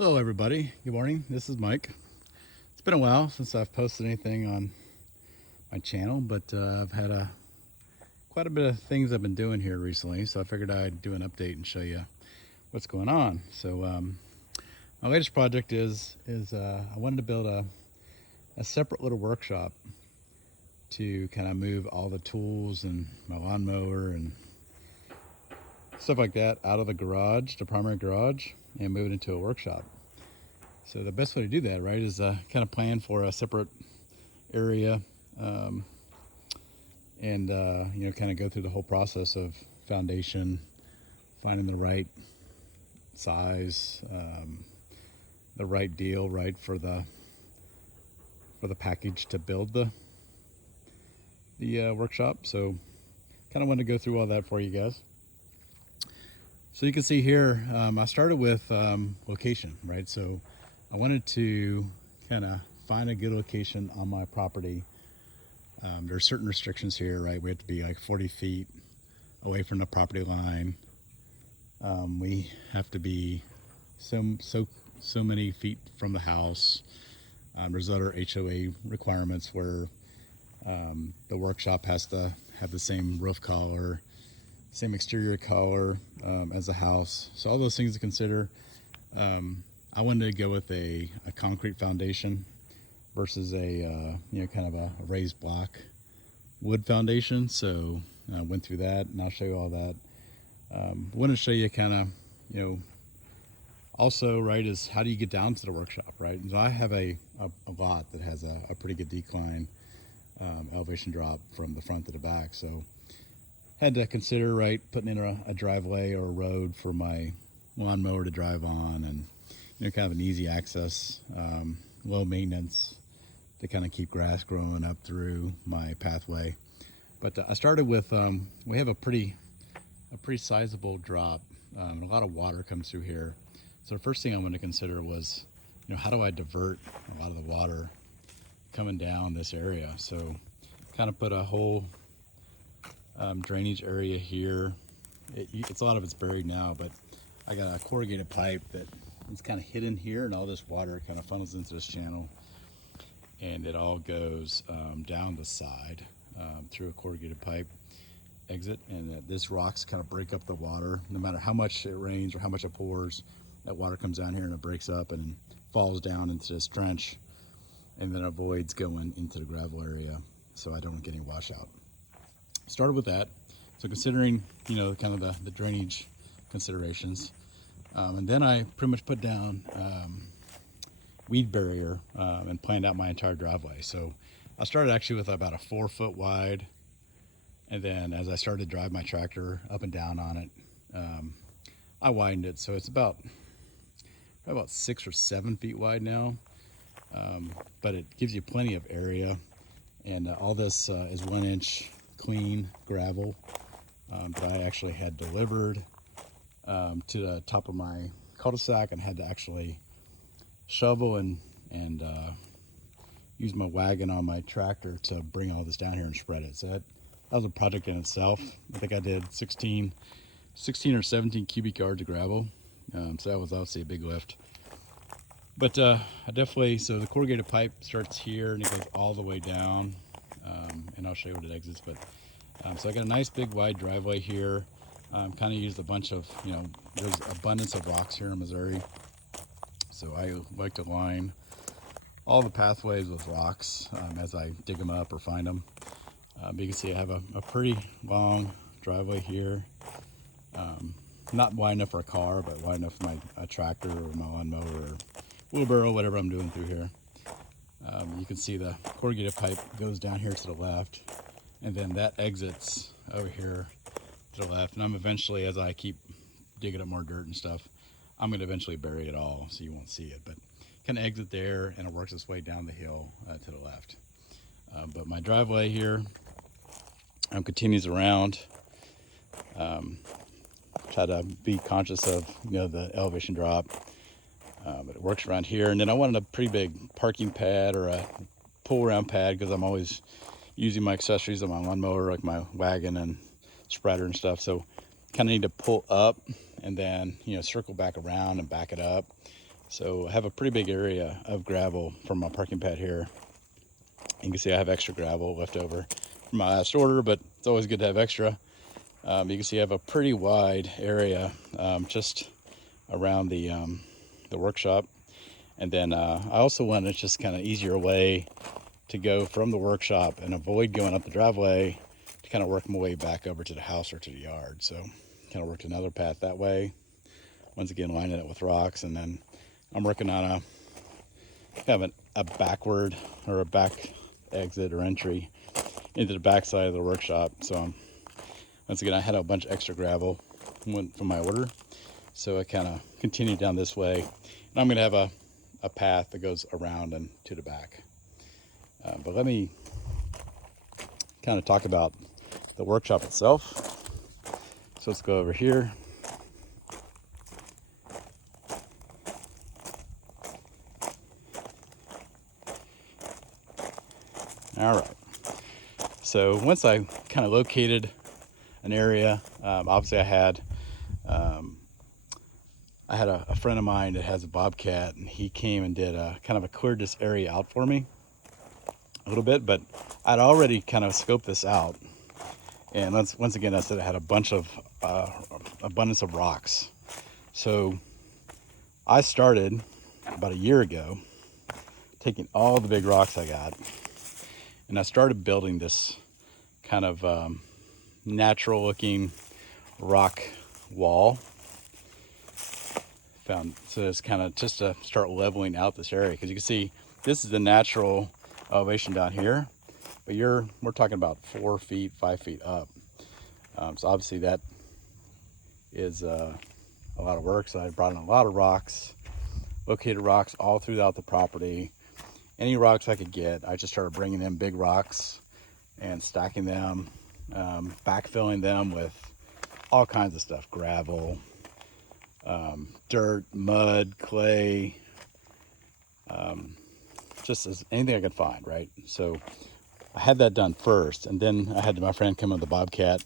Hello everybody, good morning. This is Mike. It's been a while since I've posted anything on my channel, but I've had quite a bit of things I've been doing here recently, so I figured I'd do an update and show you what's going on. So my latest project is I wanted to build a separate little workshop to kind of move all the tools and my lawnmower and stuff like that out of the garage, the primary garage, and move it into a workshop. So the best way to do that, right, is kind of plan for a separate area, and kind of go through the whole process of foundation, finding the right size, the right deal, right, for the package to build the workshop. So kind of want to go through all that for you guys. So you can see here, I started with location, right? So I wanted to kind of find a good location on my property. There are certain restrictions here, right? We have to be like 40 feet away from the property line. We have to be so many feet from the house. There's other HOA requirements where the workshop has to have the same roof color, same exterior color as the house. So all those things to consider. I wanted to go with a concrete foundation versus a kind of a raised block wood foundation. So I went through that, and I'll show you all that. I want to show you kind of also, right, is how do you get down to the workshop, right? And so I have a lot that has a pretty good decline elevation drop from the front to the back. So had to consider, right, putting in a driveway or a road for my lawnmower to drive on, and kind of an easy access, low maintenance to kind of keep grass growing up through my pathway. But I started with we have a pretty sizable drop, and a lot of water comes through here. So the first thing I wanted to consider was, how do I divert a lot of the water coming down this area? So kind of put a whole drainage area here. It's a lot of it's buried now, but I got a corrugated pipe that is kind of hidden here, and all this water kind of funnels into this channel, and it all goes down the side through a corrugated pipe exit, and this rocks kind of break up the water. No matter how much it rains or how much it pours, that water comes down here and it breaks up and falls down into this trench, and then avoids going into the gravel area, so I don't get any washout. Started with that. So considering, kind of the drainage considerations. And then I pretty much put down weed barrier and planned out my entire driveway. So I started actually with about a 4-foot wide. And then as I started to drive my tractor up and down on it, I widened it. So it's probably about 6 or 7 feet wide now. But it gives you plenty of area. And all this is 1-inch clean gravel that I actually had delivered to the top of my cul-de-sac, and had to actually shovel and use my wagon on my tractor to bring all this down here and spread it. So that was a project in itself. I think I did 16 or 17 cubic yards of gravel. So that was obviously a big lift. But I definitely, so the corrugated pipe starts here and it goes all the way down. And I'll show you what it exits. But so I got a nice big wide driveway here. Kind of used a bunch of, there's abundance of rocks here in Missouri. So I like to line all the pathways with rocks as I dig them up or find them. But you can see I have a pretty long driveway here. Not wide enough for a car, but wide enough for my tractor or my lawnmower or wheelbarrow, whatever I'm doing through here. You can see the corrugated pipe goes down here to the left, and then that exits over here to the left. And I'm eventually, as I keep digging up more dirt and stuff, I'm going to eventually bury it all so you won't see it. But kind of exit there, and it works its way down the hill to the left. But my driveway here continues around. Try to be conscious of the elevation drop. But it works around here. And then I wanted a pretty big parking pad or a pull around pad, because I'm always using my accessories on my lawnmower, like my wagon and spreader and stuff. So kind of need to pull up and then circle back around and back it up. So I have a pretty big area of gravel from my parking pad here. You can see I have extra gravel left over from my last order, but it's always good to have extra. You can see I have a pretty wide area just around the workshop. And then I also wanted just kind of easier way to go from the workshop and avoid going up the driveway to kind of work my way back over to the house or to the yard. So kind of worked another path that way. Once again, lining it with rocks, and then I'm working on a kind of a backward or a back exit or entry into the back side of the workshop. So once again, I had a bunch of extra gravel from my order, so I kind of continued down this way, and I'm going to have a path that goes around and to the back. But let me kind of talk about the workshop itself. So let's go over here. All right. So once I kind of located an area, obviously I had a friend of mine that has a bobcat, and he came and did cleared this area out for me a little bit, but I'd already kind of scoped this out. And once again, I said I had a bunch of abundance of rocks. So I started about a year ago taking all the big rocks I got, and I started building this kind of natural looking rock wall. So it's kind of just to start leveling out this area, because you can see this is the natural elevation down here, but we're talking about 4 feet, 5 feet up. So obviously that is a lot of work. So I brought in a lot of rocks, located rocks all throughout the property. Any rocks I could get, I just started bringing in big rocks and stacking them, backfilling them with all kinds of stuff: gravel, dirt, mud, clay, just as anything I could find, right? So I had that done first, and then I had my friend come with the bobcat,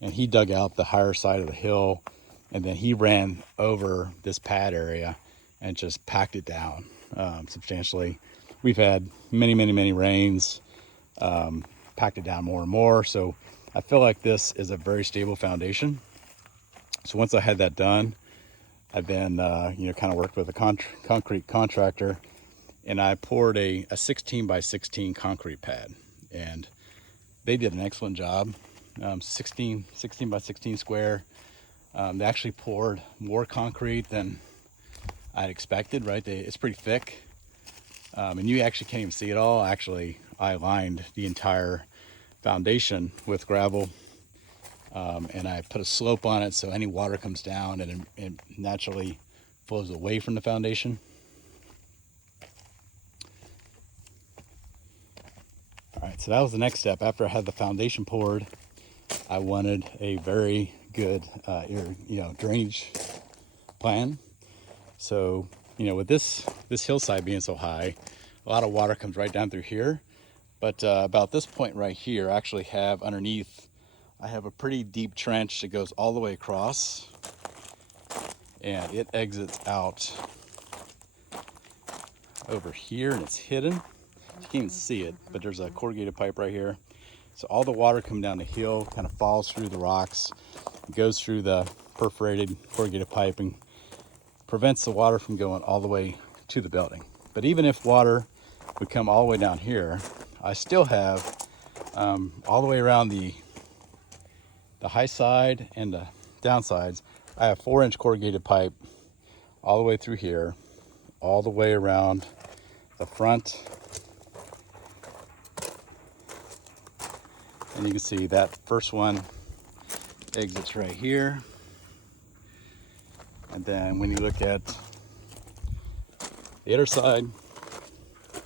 and he dug out the higher side of the hill, and then he ran over this pad area and just packed it down substantially. We've had many rains, packed it down more and more. So I feel like this is a very stable foundation. So once I had that done, I then kind of worked with a concrete contractor, and I poured a 16 by 16 concrete pad, and they did an excellent job. 16 by 16 square. They actually poured more concrete than I'd expected, right? It's pretty thick, and you actually can't even see it all. Actually, I lined the entire foundation with gravel, and I put a slope on it, so any water comes down and it naturally flows away from the foundation. All right, so that was the next step. After I had the foundation poured, I wanted a very good drainage plan. So with this hillside being so high, a lot of water comes right down through here. But about this point right here, I actually have underneath, I have a pretty deep trench that goes all the way across, and it exits out over here, and it's hidden. You can't even see it, but there's a corrugated pipe right here. So all the water coming down the hill kind of falls through the rocks, goes through the perforated corrugated pipe, and prevents the water from going all the way to the building. But even if water would come all the way down here, I still have all the way around the high side and the downsides, I have 4-inch corrugated pipe all the way through here, all the way around the front. And you can see that first one exits right here. And then when you look at the other side,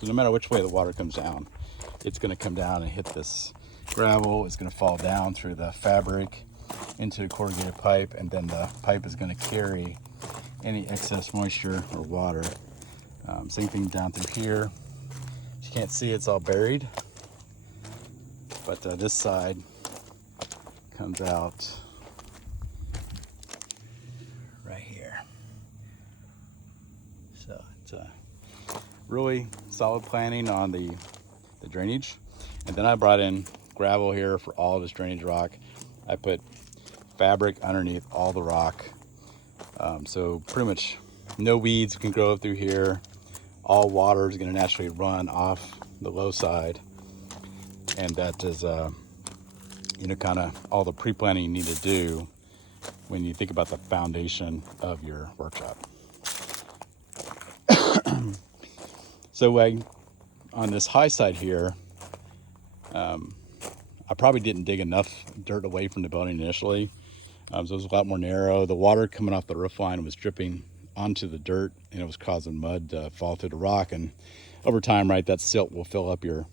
no matter which way the water comes down, it's going to come down and hit this gravel. It's going to fall down through the fabric into the corrugated pipe, and then the pipe is going to carry any excess moisture or water. Same thing down through here. You can't see, it's all buried, but this side comes out right here. So it's a really solid planning on the drainage. And then I brought in gravel here for all this drainage rock. I put fabric underneath all the rock. So pretty much no weeds can grow up through here. All water is going to naturally run off the low side. And that is, you know, kind of all the pre-planning you need to do when you think about the foundation of your workshop. So on this high side here, I probably didn't dig enough dirt away from the building initially. So it was a lot more narrow. The water coming off the roof line was dripping onto the dirt, and it was causing mud to fall through the rock. And over time, right, that silt will fill up your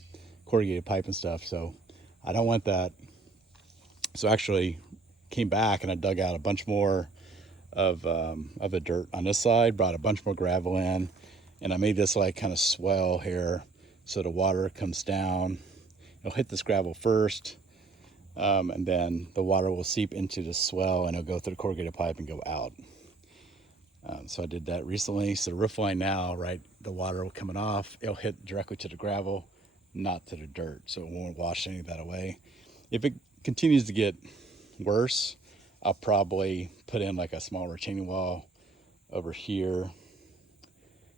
corrugated pipe and stuff. So I don't want that. So I actually came back and I dug out a bunch more of the dirt on this side, brought a bunch more gravel in, and I made this like kind of swell here so the water comes down. It'll hit this gravel first, and then the water will seep into the swell and it'll go through the corrugated pipe and go out. So I did that recently. So the roof line now, right, the water coming off, it'll hit directly to the gravel, not to the dirt. So it won't wash any of that away. If it continues to get worse, I'll probably put in like a small retaining wall over here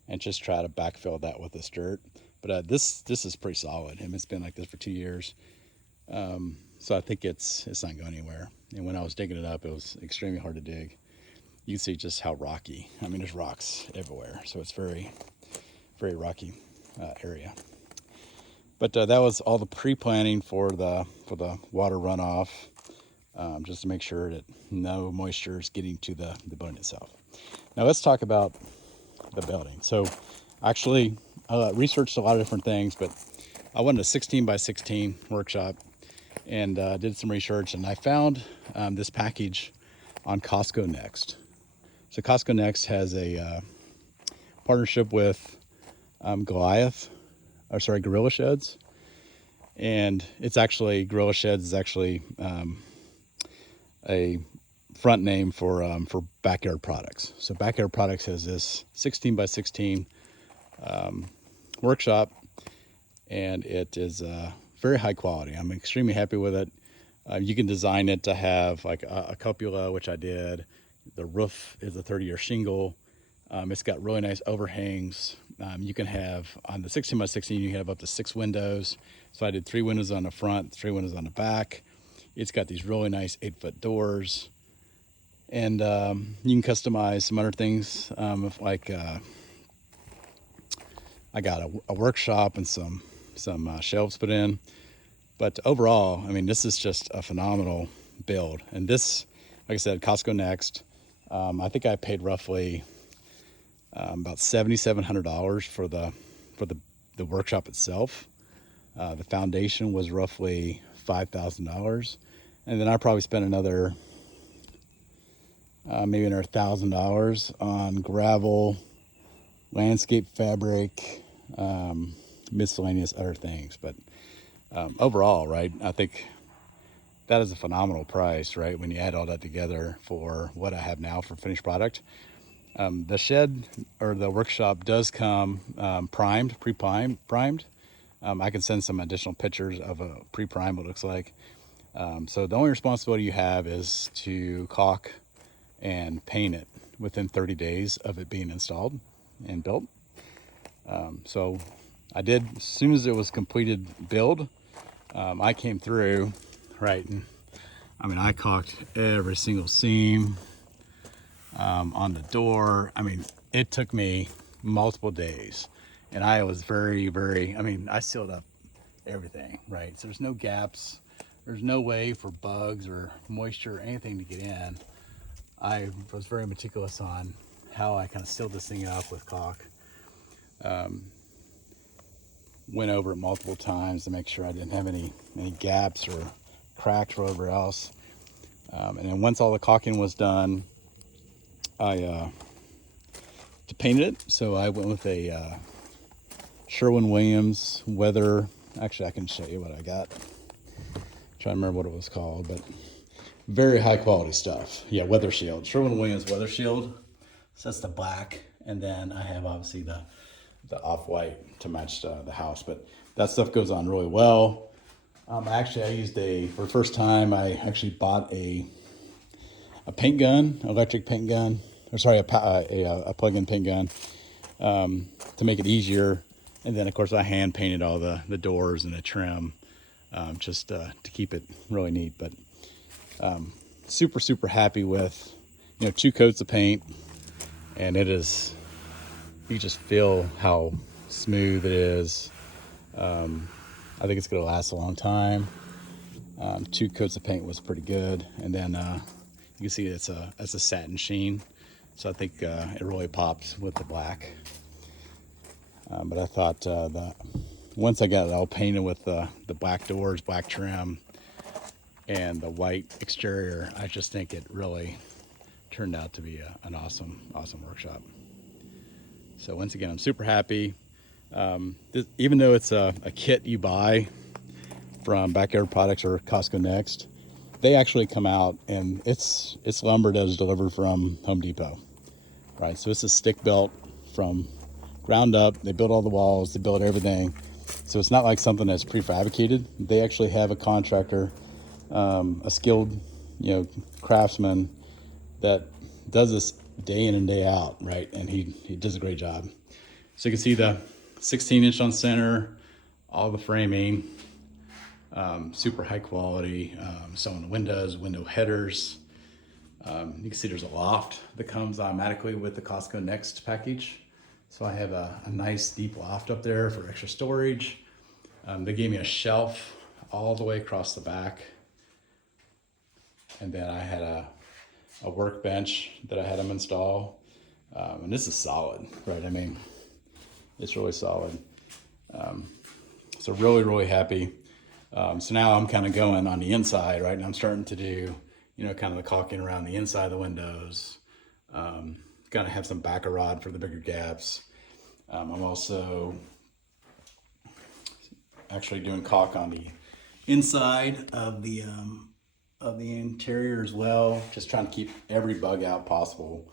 and just try to backfill that with this dirt. But this is pretty solid. I mean, it's been like this for 2 years. So I think it's not going anywhere. And when I was digging it up, it was extremely hard to dig. You can see just how rocky. I mean, there's rocks everywhere. So it's very, very rocky area. But that was all the pre-planning for the water runoff, just to make sure that no moisture is getting to the building itself. Now let's talk about the building. So actually, I researched a lot of different things, but I wanted a 16 by 16 workshop and did some research, and I found this package on Costco Next. So Costco Next has a partnership with Gorilla Sheds, and it's actually Gorilla Sheds is actually a front name for Backyard Products. So Backyard Products has this 16 by 16 workshop, and it is very high quality. I'm extremely happy with it. You can design it to have like a cupola, which I did. The roof is a 30-year shingle. It's got really nice overhangs. You can have, on the 16 by 16, you can have up to 6 windows. So I did 3 windows on the front, 3 windows on the back. It's got these really nice 8-foot doors. And you can customize some other things, like I got a workshop and some shelves put in. But overall, I mean, this is just a phenomenal build. And this, like I said, Costco Next, I think I paid roughly about $7,700 for the workshop itself. The foundation was roughly $5,000, and then I probably spent another maybe another $1,000 on gravel, landscape fabric, miscellaneous other things. But overall, right, I think that is a phenomenal price, right, when you add all that together for what I have now for finished product. The shed or the workshop does come pre-primed. I can send some additional pictures of a pre-prime what it looks like. So the only responsibility you have is to caulk and paint it within 30 days of it being installed and built. So I did, as soon as it was completed build, I came through, right, and I mean, I caulked every single seam on the door. I mean, it took me multiple days, and I was very, very, I mean, I sealed up everything, right? So there's no gaps. There's no way for bugs or moisture or anything to get in. I was very meticulous on how I kind of sealed this thing up with caulk. Went over it multiple times to make sure I didn't have any gaps or cracks or whatever else. And then once all the caulking was done, I painted it. So I went with a Sherwin-Williams weather. Actually, I can show you what I got. Trying to remember what it was called, but very high quality stuff. Yeah, weather shield. Sherwin-Williams weather shield. So that's the black, and then I have obviously the off-white to match the house. But that stuff goes on really well. Actually, I used for the first time, I actually bought a paint gun, electric paint gun, or sorry, a plug-in paint gun, to make it easier. And then, of course, I hand painted all the doors and the trim, just to keep it really neat. But super, super happy with, 2 coats of paint, and it is, you just feel how smooth it is. I think it's going to last a long time. 2 coats of paint was pretty good, and then you can see it's a satin sheen, so I think it really pops with the black. But I thought once I got it all painted with the black doors, black trim, and the white exterior, I just think it really turned out to be an awesome workshop. So once again, I'm super happy. Even though it's a kit you buy from Backyard Products or Costco Next, they actually come out and it's lumber that is delivered from Home Depot, right? So it's a stick built from ground up. They build all the walls, they build everything. So it's not like something that's prefabricated. They actually have a contractor, a skilled, craftsman that does this day in and day out, right? And he does a great job. So you can see the 16-inch on center, all the framing, super high quality. So on the windows, window headers. You can see there's a loft that comes automatically with the Costco Next package. So I have a nice deep loft up there for extra storage. They gave me a shelf all the way across the back. And then I had a workbench that I had them install. And this is solid, right? I mean, it's really solid. So really, really happy. So now I'm kind of going on the inside, right? And I'm starting to do, kind of the caulking around the inside of the windows. Gonna have some backer rod for the bigger gaps. I'm also actually doing caulk on the inside of the interior as well. Just trying to keep every bug out possible.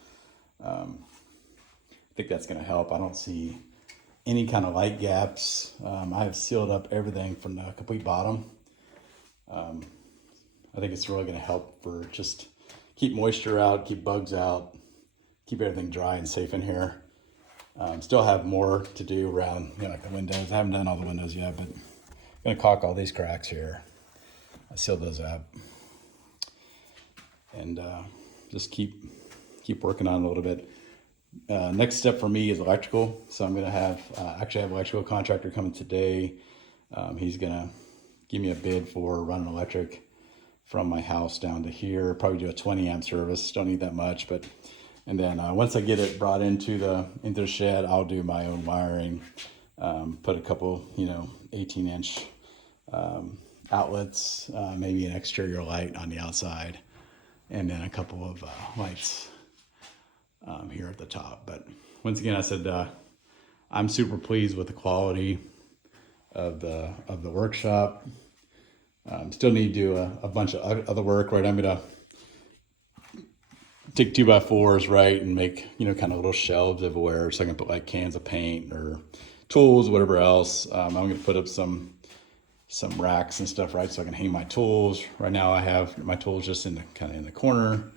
I think that's gonna help. I don't see any kind of light gaps. I have sealed up everything from the complete bottom. I think it's really gonna help for just keep moisture out, keep bugs out, keep everything dry and safe in here. Still have more to do around, like the windows. I haven't done all the windows yet, but I'm gonna caulk all these cracks here. I sealed those up, and just keep working on it a little bit. Next step for me is electrical. So I'm gonna have actually have an electrical contractor coming today. He's gonna give me a bid for running electric from my house down to here. Probably do a 20 amp service. Don't need that much, but. And then once I get it brought into the shed, I'll do my own wiring, put a couple, 18-inch outlets, maybe an exterior light on the outside, and then a couple of lights here at the top. But once again, I said I'm super pleased with the quality of the workshop. Still need to do a bunch of other work, right? I'm gonna take 2x4s, right, and make, kind of little shelves everywhere so I can put like cans of paint or tools, whatever else. I'm going to put up some racks and stuff, right, so I can hang my tools. Right now I have my tools just in the corner.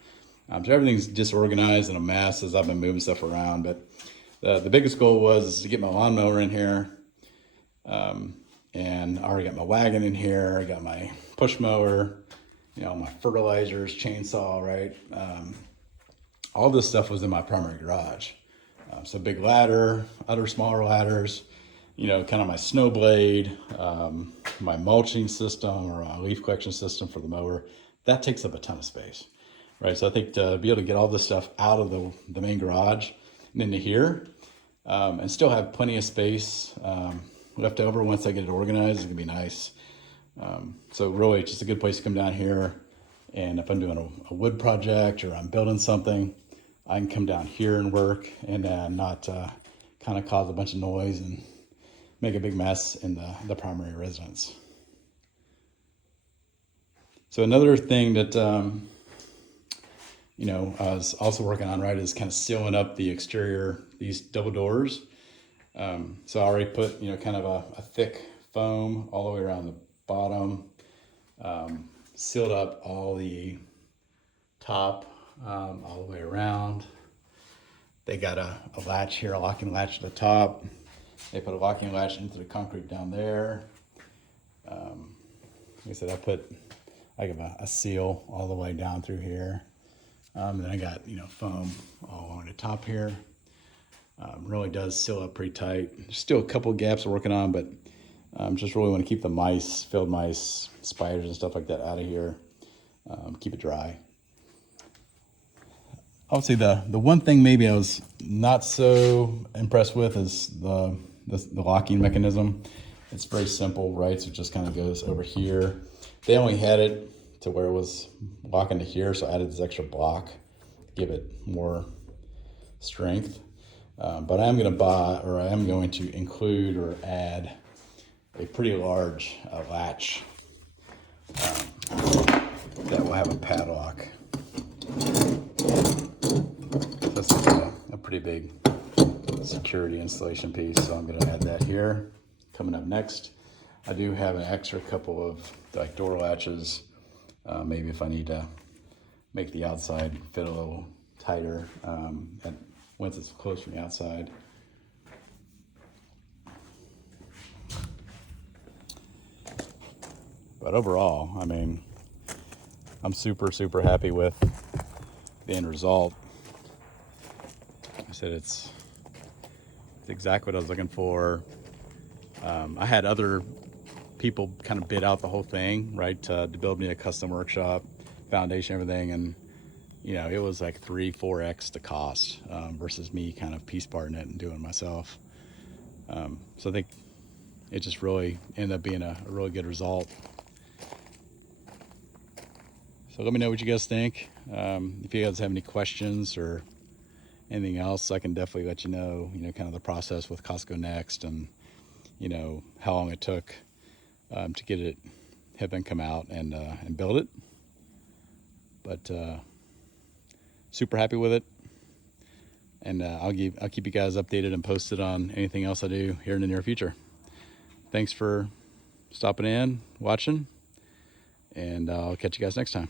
So everything's disorganized and a mess as I've been moving stuff around. But the biggest goal was to get my lawnmower in here. And I already got my wagon in here. I got my push mower, my fertilizers, chainsaw, right? All this stuff was in my primary garage. So big ladder, other smaller ladders, kind of my snow blade, my mulching system or leaf collection system for the mower. That takes up a ton of space, right? So I think to be able to get all this stuff out of the main garage and into here, and still have plenty of space left over once I get it organized, it's gonna be nice. So really it's just a good place to come down here. And if I'm doing a wood project or I'm building something, I can come down here and work and not kind of cause a bunch of noise and make a big mess in the primary residence. So another thing that you know, I was also working on, right, is kind of sealing up the exterior, these double doors. So I already put, you know, kind of a thick foam all the way around the bottom, sealed up all the top, all the way around. They got a latch here, a locking latch at the top. They put a locking latch into the concrete down there. Like I said, I put like a seal all the way down through here. Then I got, you know, foam all along the top here. Really does seal up pretty tight. There's still a couple gaps we're working on, but just really want to keep the mice, field mice, spiders and stuff like that out of here. Keep it dry. I would say the one thing maybe I was not so impressed with is the locking mechanism. It's very simple, right? So it just kind of goes over here. They only had it to where it was locking to here, so I added this extra block to give it more strength. But I am going to include or add a pretty large latch that will have a padlock. That's a pretty big security installation piece, so I'm going to add that here. Coming up next, I do have an extra couple of like door latches. Maybe if I need to make the outside fit a little tighter once it's closed from the outside. But overall, I mean, I'm super happy with the end result. I said it's exactly what I was looking for. I had other people kind of bid out the whole thing, right, to build me a custom workshop, foundation, everything, and you know, it was like 3-4x the cost versus me kind of piece parting it and doing it myself. So I think it just really ended up being a really good result. So let me know what you guys think. If you guys have any questions or anything else, I can definitely let you know, kind of the process with Costco Next and, how long it took to get it, have them come out and build it. But super happy with it. And I'll keep you guys updated and posted on anything else I do here in the near future. Thanks for stopping in, watching, and I'll catch you guys next time.